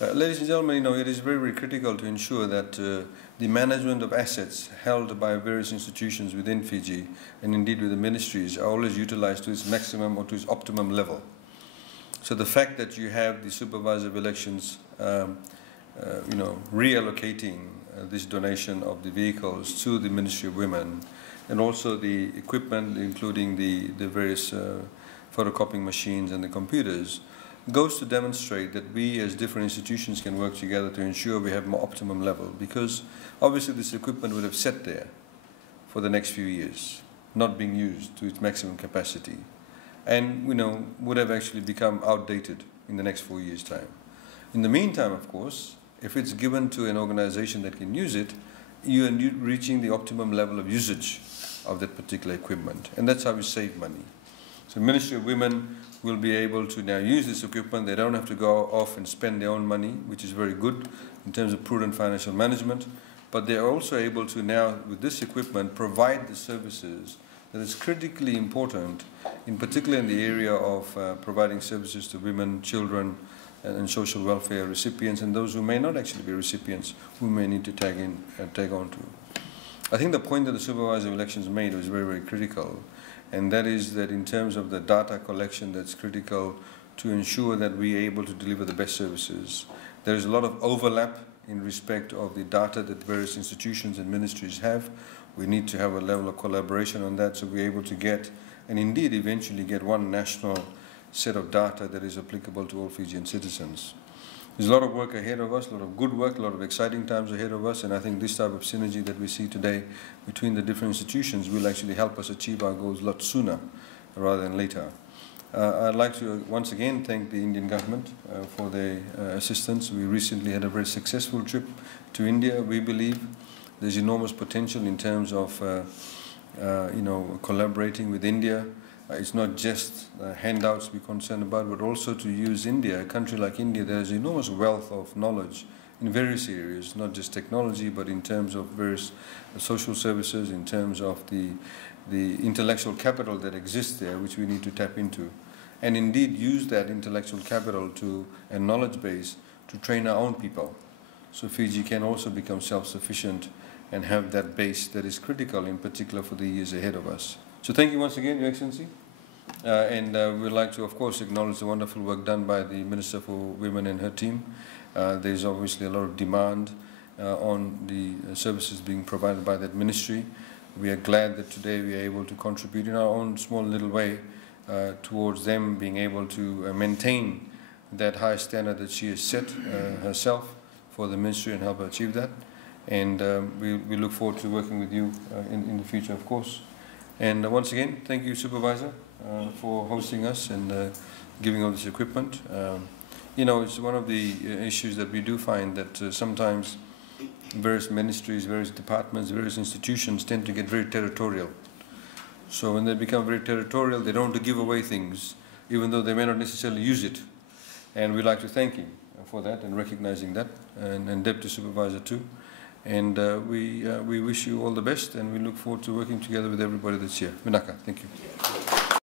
Ladies and gentlemen, it is very, very critical to ensure that the management of assets held by various institutions within Fiji, and indeed with the ministries, are always utilized to its maximum or to its optimum level. So the fact that you have the supervisor of elections, reallocating this donation of the vehicles to the Ministry of Women, and also the equipment, including the various photocopying machines and the computers, goes to demonstrate that we as different institutions can work together to ensure we have more optimum level, because obviously this equipment would have sat there for the next few years, not being used to its maximum capacity, and would have actually become outdated in the next 4 years' time. In the meantime, of course, if it's given to an organization that can use it, you are reaching the optimum level of usage of that particular equipment, and that's how we save money. So Ministry of Women will be able to now use this equipment. They don't have to go off and spend their own money, which is very good in terms of prudent financial management, but they're also able to now, with this equipment, provide the services that is critically important, in particular in the area of providing services to women, children, and social welfare recipients, and those who may not actually be recipients, who may need to tag on to. I think the point that the supervisor of elections made was very, very critical, and that is that in terms of the data collection, that's critical to ensure that we are able to deliver the best services. There is a lot of overlap in respect of the data that various institutions and ministries have. We need to have a level of collaboration on that, so we're able to get, and indeed eventually get, one national set of data that is applicable to all Fijian citizens. There's a lot of work ahead of us, a lot of good work, a lot of exciting times ahead of us, and I think this type of synergy that we see today between the different institutions will actually help us achieve our goals a lot sooner rather than later. I'd like to once again thank the Indian government for their assistance. We recently had a very successful trip to India. We believe there's enormous potential in terms of collaborating with India. It's not just handouts we're concerned about, but also to use India, a country like India. There's enormous wealth of knowledge in various areas, not just technology, but in terms of various social services, in terms of the intellectual capital that exists there, which we need to tap into. And indeed use that intellectual capital and knowledge base to train our own people. So Fiji can also become self-sufficient and have that base that is critical, in particular for the years ahead of us. So thank you once again, Your Excellency. We'd like to, of course, acknowledge the wonderful work done by the Minister for Women and her team. There's obviously a lot of demand on the services being provided by that ministry. We are glad that today we are able to contribute in our own small little way towards them being able to maintain that high standard that she has set herself for the ministry and help her achieve that. And we look forward to working with you in the future, of course. And once again, thank you, Supervisor, for hosting us and giving all this equipment. It's one of the issues that we do find that sometimes various ministries, various departments, various institutions tend to get very territorial. So when they become very territorial, they don't want to give away things, even though they may not necessarily use it. And we'd like to thank you for that and recognizing that, and Deputy Supervisor too. And we wish you all the best, and we look forward to working together with everybody that's here. Vinaka, thank you.